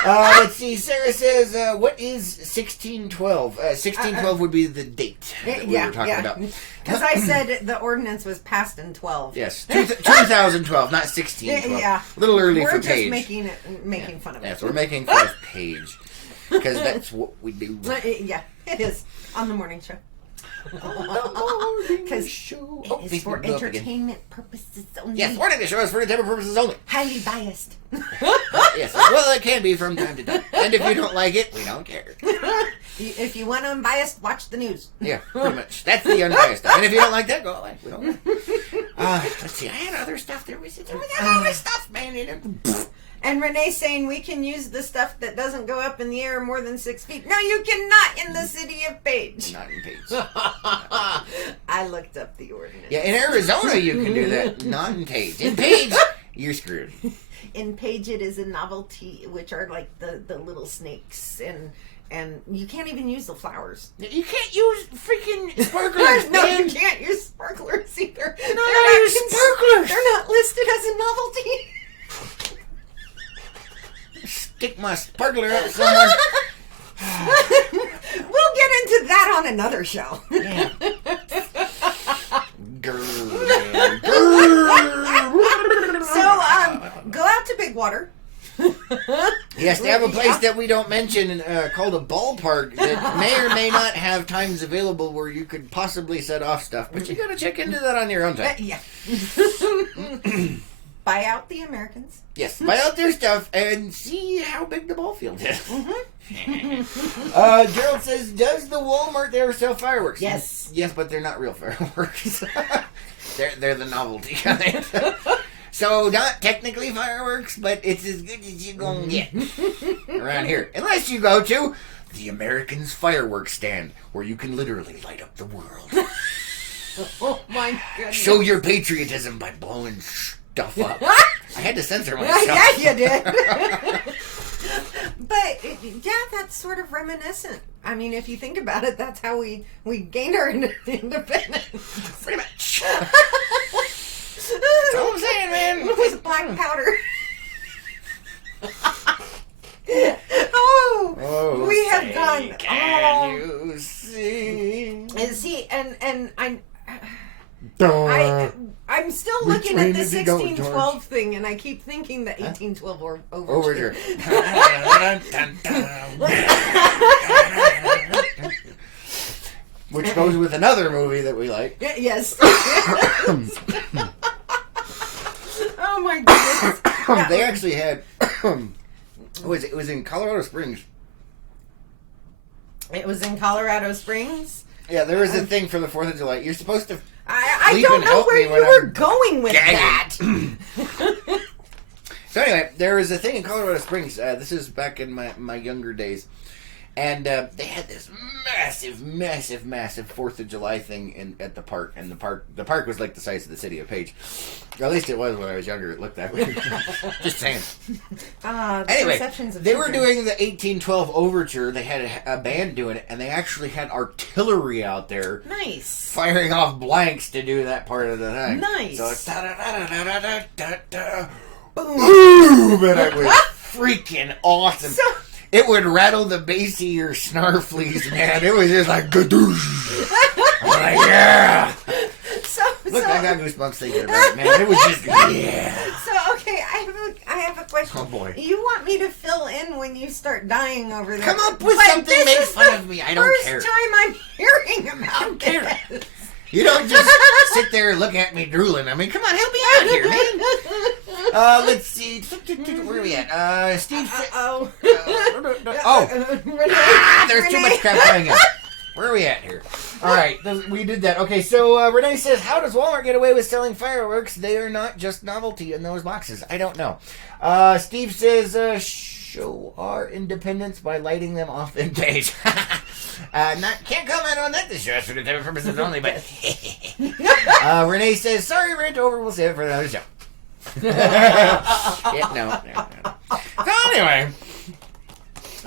Let's see. Sarah says, what is 1612? 1612 would be the date that we were talking about. Because I said the ordinance was passed in 12. Yes, 2012, not 1612. Yeah. A little early We're for just Paige. making fun of it. Yes, we're making fun of Paige. Because that's what we do. Yeah, it is. On the morning show. Because it is for entertainment purposes only. Yes, morning show is for entertainment purposes only. Highly biased. Yes, well, it can be from time to time. And if you don't like it, we don't care. If you want unbiased, watch the news. Yeah, pretty much. That's the unbiased stuff. And if you don't like that, go away. We don't care. Let's see. I had other stuff. There was other stuff, man. And Renee's saying we can use the stuff that doesn't go up in the air more than 6 feet. No, you cannot in the city of Page. Not in Page. I looked up the ordinance. Yeah, in Arizona you can do that. Not in Page. In Page, you're screwed. In Page, it is a novelty, which are like the little snakes, and you can't even use the flowers. You can't use freaking sparklers. No, man. you can't use sparklers either. They're not use sparklers. They're not listed as a novelty. Stick my sparkler up somewhere. We'll get into that on another show. Yeah. So, go out to Big Water. Yes, they have a place that we don't mention called a ballpark that may or may not have times available where you could possibly set off stuff, but you gotta check into that on your own time. Yeah. Buy out the Americans. Yes, buy out their stuff and see how big the ball field is. Gerald says, does the Walmart there sell fireworks? Yes. Yes, but they're not real fireworks. they're the novelty kind. So, not technically fireworks, but it's as good as you're going to get around here. Unless you go to the Americans Fireworks Stand, where you can literally light up the world. Oh, my goodness. Show your patriotism by blowing stuff up. I had to censor myself. Yeah, you did. But, yeah, that's sort of reminiscent. I mean, if you think about it, that's how we gained our independence. Pretty much. That's all I'm saying, man. With black powder. Oh, we have gone. Can you see? And see, and I'm still looking at the 1612 thing, and I keep thinking the 1812 overture. Which goes with another movie that we like. Yes. Oh my goodness. They actually had it was in Colorado Springs. It was in Colorado Springs? Yeah, there was a thing for the 4th of July. You're supposed to I don't know where you were going with that. So anyway, there was a thing in Colorado Springs. This is back in my younger days. And they had this massive 4th of July thing at the park. And the park was like the size of the city of Page. Or at least it was when I was younger. It looked that way. Just saying. Anyway, they were doing the 1812 overture. They had a band doing it. And they actually had artillery out there. Nice. Firing off blanks to do that part of the thing. Nice. So it's da-da-da-da-da-da-da-da. Boom! And it was freaking awesome. So, it would rattle the base of your snarfleas, man. It was just like, gadoosh. I'm like, yeah. Look, I got goosebumps thinking about it, man. It was just, yeah. So, okay, I have a question. Oh, boy. You want me to fill in when you start dying over there? Come up with something, make fun of me. I don't care. First time I'm hearing about this. You don't just sit there and look at me drooling. I mean, come on, help me out here, man. Let's see. Where are we at? Steve said... there's too much crap going on. Where are we at here? All right, we did that. Okay, so Renee says, how does Walmart get away with selling fireworks? They are not just novelty in those boxes. I don't know. Steve says, show our independence by lighting them off in Page. Can't comment on that. This show is for entertainment purposes only, but Renee says, sorry, rant over. We'll save it for another show. Yeah, no. Come Anyway.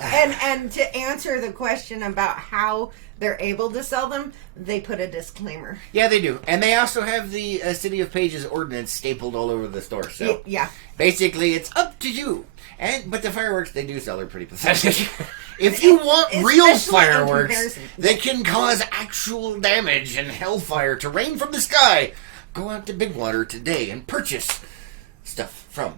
And to answer the question about how they're able to sell them, they put a disclaimer. Yeah, they do. And they also have the City of Pages ordinance stapled all over the store. So yeah. Basically, it's up to you. But the fireworks they do sell are pretty pathetic. If you want real fireworks that can cause actual damage and hellfire to rain from the sky, go out to Big Water today and purchase stuff from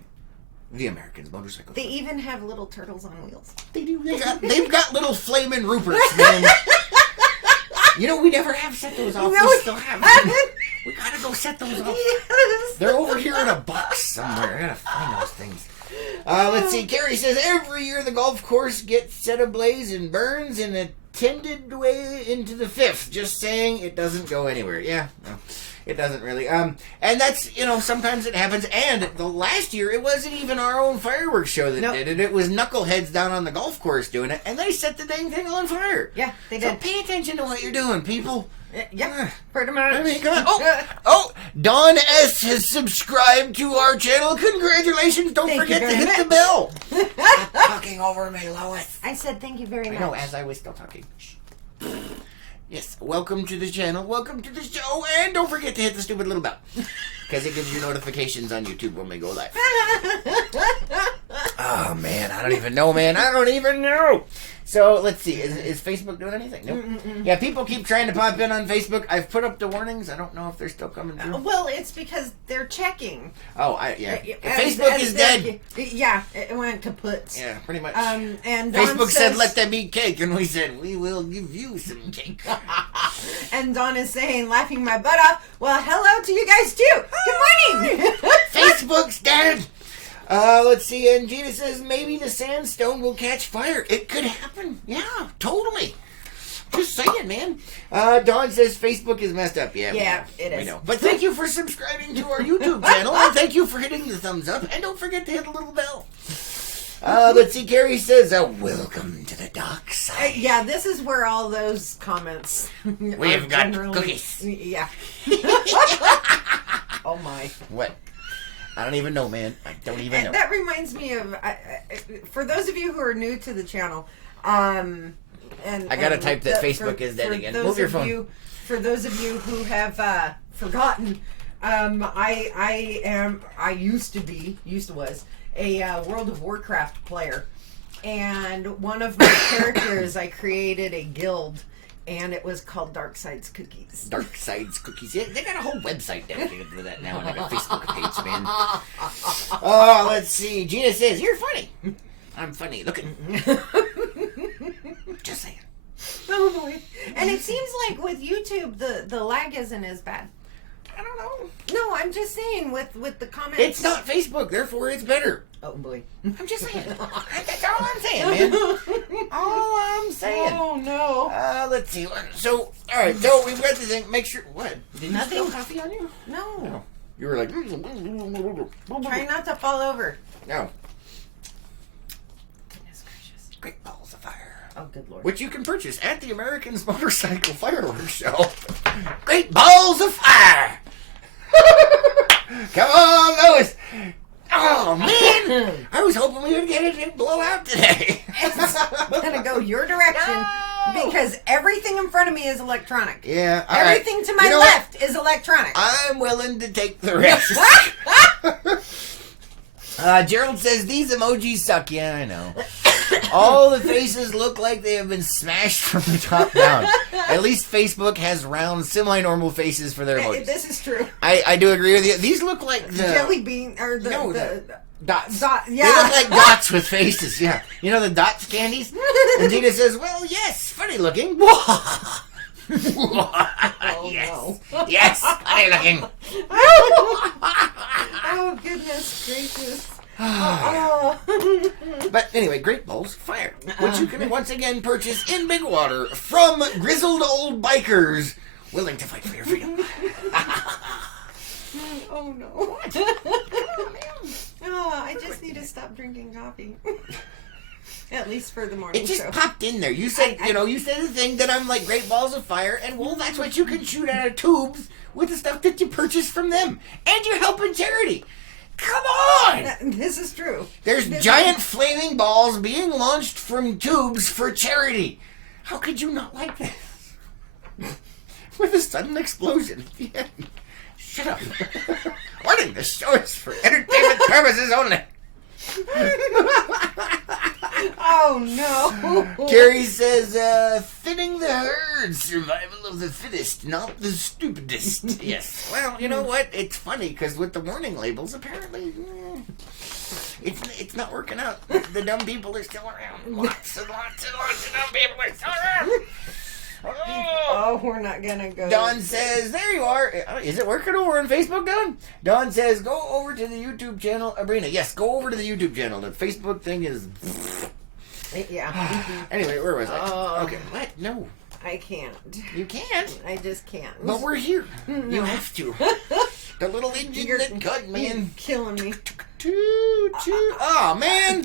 the Americans Motorcycle. They even have little turtles on wheels. They do. They've got little flaming Ruperts, man. You know, we never have set those off. No, we still have. We gotta go set those off. Yes. They're over here in a box somewhere. I gotta find those things. Let's see. Carrie says every year the golf course gets set ablaze and burns in a tended way into the fifth. Just saying, it doesn't go anywhere. Yeah, no, it doesn't really. And that's, sometimes it happens. And the last year, it wasn't even our own fireworks show that did it. It was knuckleheads down on the golf course doing it, and they set the dang thing on fire. Yeah, they did. So pay attention to what you're doing, people. Yeah, pretty much. I mean, come on. Oh, Dawn S. has subscribed to our channel. Congratulations. Don't forget to hit the bell. Talking over me, Lois. I said thank you very much. I know, as I was still talking. Yes, welcome to the channel. Welcome to the show. And don't forget to hit the stupid little bell. Because it gives you notifications on YouTube when we go live. Oh, man. I don't even know, man. I don't even know. So, let's see. Is Facebook doing anything? Nope. Yeah, people keep trying to pop in on Facebook. I've put up the warnings. I don't know if they're still coming through. Well, it's because they're checking. Oh, yeah. Facebook is dead. Yeah, it went kaput. Yeah, pretty much. And Facebook said, let them eat cake. And we said, we will give you some cake. And Dawn is saying, laughing my butt off, well, hello to you guys, too. Good morning. Facebook's dead. Let's see, and Gina says maybe the sandstone will catch fire. It could happen. Yeah, totally. Just saying, man. Dawn says Facebook is messed up. Yeah, it is. We know. But thank you for subscribing to our YouTube channel, and thank you for hitting the thumbs up, and don't forget to hit the little bell. Let's see, Carrie says, welcome to the dark side. Yeah, this is where all those comments We've got cookies. Yeah. Oh, my. What? I don't even know, man. I don't even know. That reminds me of, for those of you who are new to the channel, and I gotta type that Facebook is dead again. Move your phone. For those of you who have forgotten, I was a World of Warcraft player, and one of my characters, I created a guild. And it was called Dark Sides Cookies. Dark Sides Cookies. Yeah, they got a whole website dedicated to that now, and like a Facebook page, man. Oh, let's see. Gina says, you're funny. I'm funny. Looking. Just saying. Oh, boy. And it seems like with YouTube, the lag isn't as bad. I don't know. No, I'm just saying with the comments. It's not Facebook, therefore it's better. Oh, boy. I'm just saying. That's all I'm saying, man. All I'm saying. Oh, no. Let's see. So, all right. So, we've got the thing. Make sure. What? Did you Nothing. spill coffee on you? No. You were like. Try not to fall over. No. Goodness gracious. Great Balls of Fire. Oh, good Lord. Which you can purchase at the Americans Motorcycle Fireworks Show. Great Balls of Fire. Come on, Lois. Oh, man. I was hoping we would get it and blow out today. It's going to go your direction because everything in front of me is electronic. Yeah. Everything to my left is electronic. I'm willing to take the risk. Gerald says, these emojis suck. Yeah, I know. All the faces look like they have been smashed from the top down. At least Facebook has round, semi-normal faces for their emojis. This is true. I do agree with you. These look like the... jelly bean, or the dots. Yeah. They look like dots with faces, yeah. You know the dots candies? And Gina says, well, yes, funny looking. Oh, yes. no. Yes, funny looking. Oh, goodness gracious. But anyway, Great Balls of Fire, which you can once again purchase in Big Water from grizzled old bikers willing to fight for your freedom. Oh, no. What? Oh, I just need to stop drinking coffee. At least for the morning It just show. popped in there. You said, you said the thing that I'm like Great Balls of Fire, and well, that's what you can shoot out of tubes with the stuff that you purchase from them. And you're helping charity. Come on! This is true. There's giant flaming balls being launched from tubes for charity. How could you not like this? With a sudden explosion. Yeah. Shut up. Warning, this show is for entertainment purposes only. Oh, no. Carrie says, thinning the herd, survival of the fittest, not the stupidest. Yes. Well, you know what? It's funny, because with the warning labels, apparently, it's not working out. The dumb people are still around. Lots and lots and lots of dumb people are still around. Oh, we're not gonna go. Dawn says, there you are. Is it working over on Facebook, Dawn? Dawn says, go over to the YouTube channel, Abrina. Yes, go over to the YouTube channel. The Facebook thing is... Yeah. Anyway, where was I? Okay, what? No. I can't. You can't? I just can't. But we're here. No. You have to. The little engine that cut, man. You're killing me. Oh, man.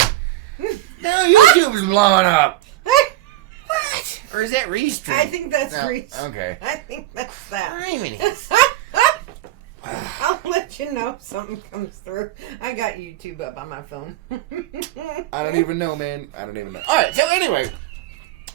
Now YouTube's blowing up. What? Or is that Restream? I think that's Restream. Okay. I think that's that. I'll let you know if something comes through. I got YouTube up on my phone. I don't even know, man. I don't even know. All right, so anyway,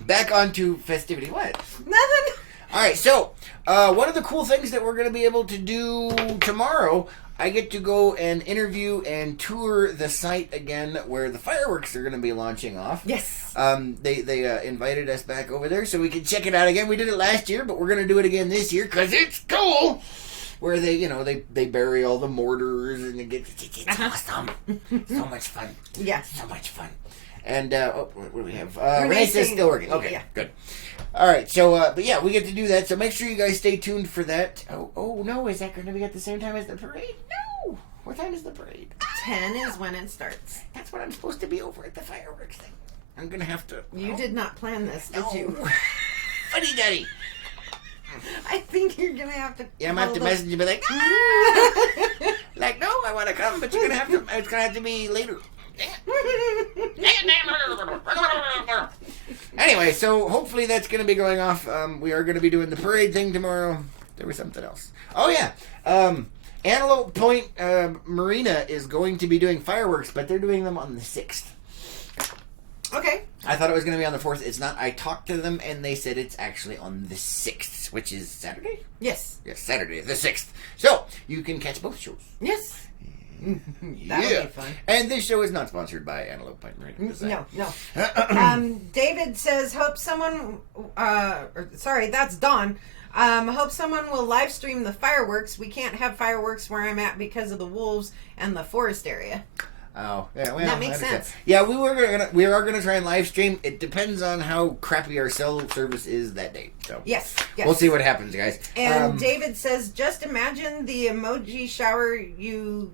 back onto festivity. What? Nothing. All right, so one of the cool things that we're going to be able to do tomorrow, I get to go and interview and tour the site again where the fireworks are going to be launching off. Yes. They invited us back over there so we could check it out again. We did it last year, but we're going to do it again this year because it's cool. Where they bury all the mortars and it's awesome. So much fun. Yeah. So much fun. And, what do we have? Renee says still working. Okay, yeah. Good. All right, so, but yeah, we get to do that. So make sure you guys stay tuned for that. Oh no, is that going to be at the same time as the parade? No. What time is the parade? 10 is when it starts. That's when I'm supposed to be over at the fireworks thing. I'm going to have to... You did not plan this, did you? Fuddy Duddy. I think you're going to have to... Yeah, I'm going to have to message you and be like, like, no, I want to come, but you're going to have to... It's going to have to be later. Anyway, so hopefully that's going to be going off. We are going to be doing the parade thing tomorrow. There was something else. Oh, yeah. Antelope Point Marina is going to be doing fireworks, but they're doing them on the 6th. Okay. I thought it was going to be on the 4th. It's not. I talked to them, and they said it's actually on the 6th, which is Saturday? Yes. Yes, Saturday, the 6th. So, you can catch both shows. Yes. That'll be fun. And this show is not sponsored by Antelope Point Marina. No. David says, hope someone... sorry, that's Dawn. Hope someone will live stream the fireworks. We can't have fireworks where I'm at because of the wolves and the forest area. Oh, yeah, well, that makes sense. Yeah, we are gonna try and live stream. It depends on how crappy our cell service is that day. So yes. We'll see what happens, guys. And David says, just imagine the emoji shower you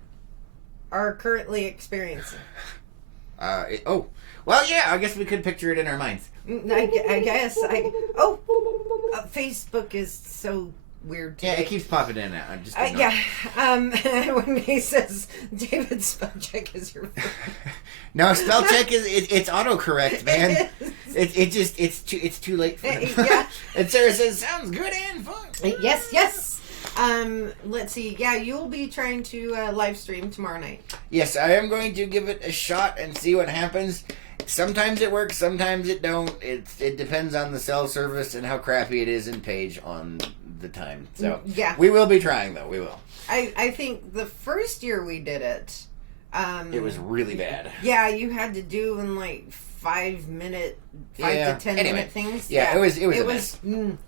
are currently experiencing. Well, yeah, I guess we could picture it in our minds. I guess. Facebook is so weird today. Yeah, it keeps popping in and out. Just when he says David's spell check is your no, spell check is it's autocorrect, man. It's too late for him. Yeah. And Sarah says sounds good and fun. Yes. Let's see. Yeah, you'll be trying to live stream tomorrow night. Yes, I am going to give it a shot and see what happens. Sometimes it works, sometimes it don't. It depends on the cell service and how crappy it is in Page on the time. So yeah, we will be trying though. We will. I think the first year we did it, it was really bad. Yeah, you had to do in like 5 to 10 minute things. Yeah, it was.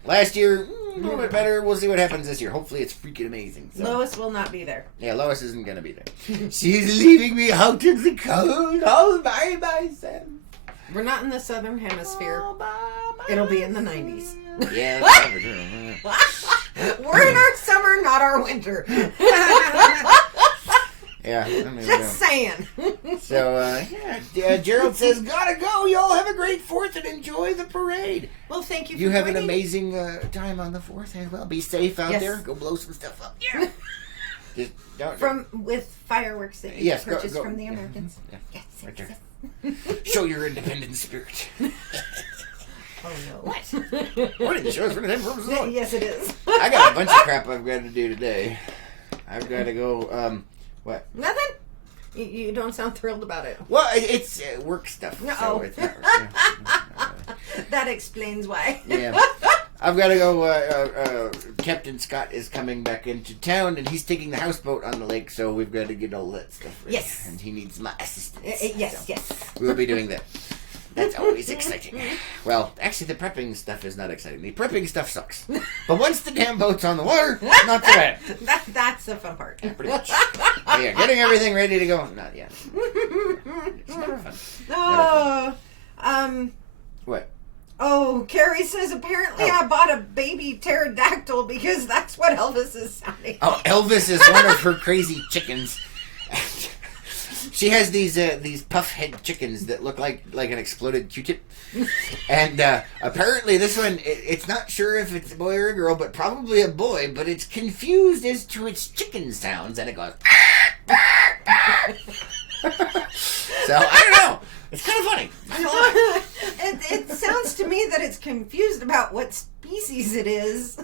Last year, a little bit better. We'll see what happens this year. Hopefully, it's freaking amazing. So. Lois will not be there. Yeah, Lois isn't gonna be there. She's leaving me out in the cold all by myself. We're not in the southern hemisphere. It'll be in the 90s. Yeah. We're in our summer, not our winter. Yeah. Just saying. So, Gerald says, gotta go. Y'all have a great 4th and enjoy the parade. Well, thank you for You have joining. an amazing time on the 4th as well. Be safe out there. Go blow some stuff up. Yeah. Just don't. With fireworks that you purchased from the Americans. Yeah. Yes. Right there. Show your independent spirit. Oh, no. What? What did the show's for the purposes? Yes, it is. I got a bunch of crap I've got to do today. I've got to go, what? Nothing. You don't sound thrilled about it. Well, it's work stuff. No. So it's not, That explains why. yeah. I've got to go. Captain Scott is coming back into town, and he's taking the houseboat on the lake, so we've got to get all that stuff ready. Yes. And he needs my assistance. Yes, yes. We'll be doing that. That's always exciting. Well, actually, the prepping stuff is not exciting. The prepping stuff sucks. But once the damn boat's on the water, not so bad. That's the fun part. Yeah, pretty much. Yeah, getting everything ready to go. Not yet. It's never fun. Oh, What? Oh, Carrie says apparently I bought a baby pterodactyl because that's what Elvis is sounding. Oh, Elvis is one of her crazy chickens. She has these puff head chickens that look like an exploded Q-tip. And apparently this one, it's not sure if it's a boy or a girl, but probably a boy, but it's confused as to its chicken sounds, and it goes... So, I don't know. It's kind of funny. It sounds to me that it's confused about what species it is.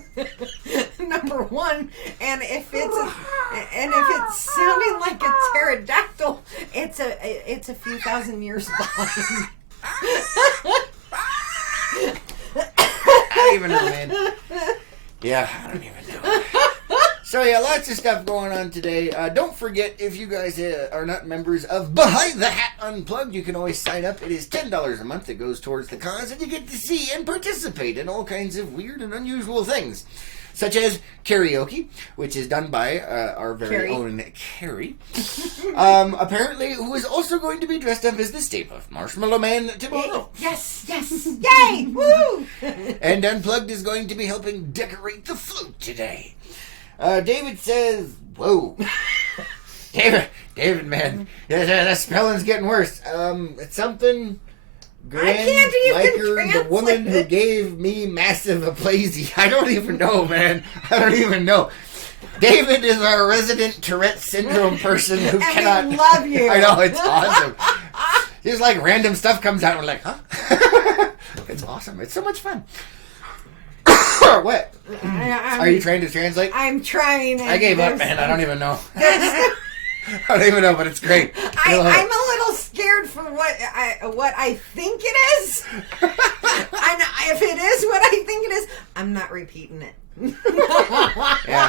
Number one, and if it's sounding like a pterodactyl, it's a few thousand years behind. I don't even know, man. Yeah, I don't even know. So yeah, lots of stuff going on today. Don't forget, if you guys are not members of Behind the Hat Unplugged, you can always sign up. It is $10 a month that goes towards the cause, and you get to see and participate in all kinds of weird and unusual things, such as karaoke, which is done by our very own Carrie. Apparently, who is also going to be dressed up as the Stay Puft Marshmallow Man tomorrow. Yes, yes, yay, woo! And Unplugged is going to be helping decorate the float today. David says, whoa. David, man, the spelling's getting worse. It's something grand, I can't even like her, the translate woman who it. gave me massive aplasia. I don't even know, man. I don't even know. David is our resident Tourette syndrome person who And cannot... we love you. I know, it's awesome. Just like random stuff comes out and we're like, huh? It's awesome. It's so much fun. What? Are you trying to translate? I'm trying. I gave up, man. I don't even know. I don't even know, but it's great. I'm a little scared for what I think it is. And if it is what I think it is, I'm not repeating it. Yeah,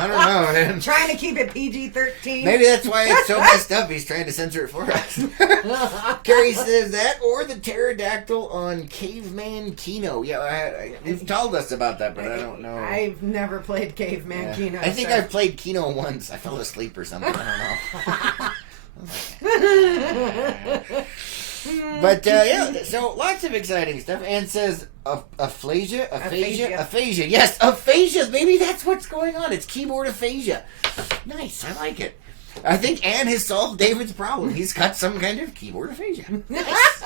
I don't know, man. Trying to keep it PG-13. Maybe that's why it's so messed up. He's trying to censor it for us. Carrie says that, or the pterodactyl on Caveman Keno. Yeah, you've told us about that, but I don't know. I've never played Caveman Keno. I think I've played Keno once. I fell asleep or something. I don't know. But yeah, so lots of exciting stuff. Anne says aphasia. Yes, aphasia. Maybe that's what's going on. It's keyboard aphasia. Nice, I like it. I think Anne has solved David's problem. He's got some kind of keyboard aphasia. Nice.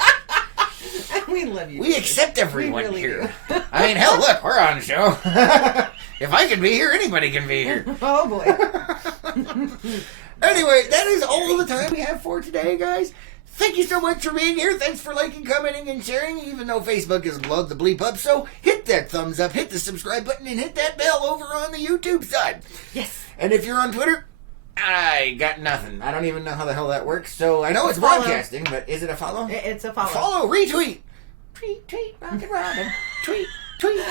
We love you. We accept everyone really here. I mean, hell, look, we're on the show. If I can be here, anybody can be here. Oh boy. Anyway, that is all the time we have for today, guys. Thank you so much for being here. Thanks for liking, commenting, and sharing, even though Facebook has blowed the bleep up. So hit that thumbs up, hit the subscribe button, and hit that bell over on the YouTube side. Yes. And if you're on Twitter, I got nothing. I don't even know how the hell that works. So I know it's Follow. broadcasting, but is it a follow? It's a follow. Follow, retweet. Tweet, Rocket Robin. Tweet.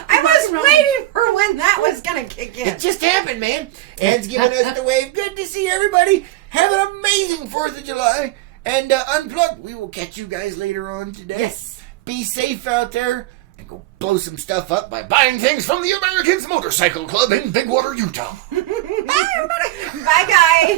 I was waiting for when that was going to kick in. It just happened, man. Anne's giving us the wave. Good to see everybody. Have an amazing 4th of July. And Unplugged, we will catch you guys later on today. Yes. Be safe out there and go blow some stuff up by buying things from the Americans Motorcycle Club in Big Water, Utah. Bye, everybody. Bye, guys.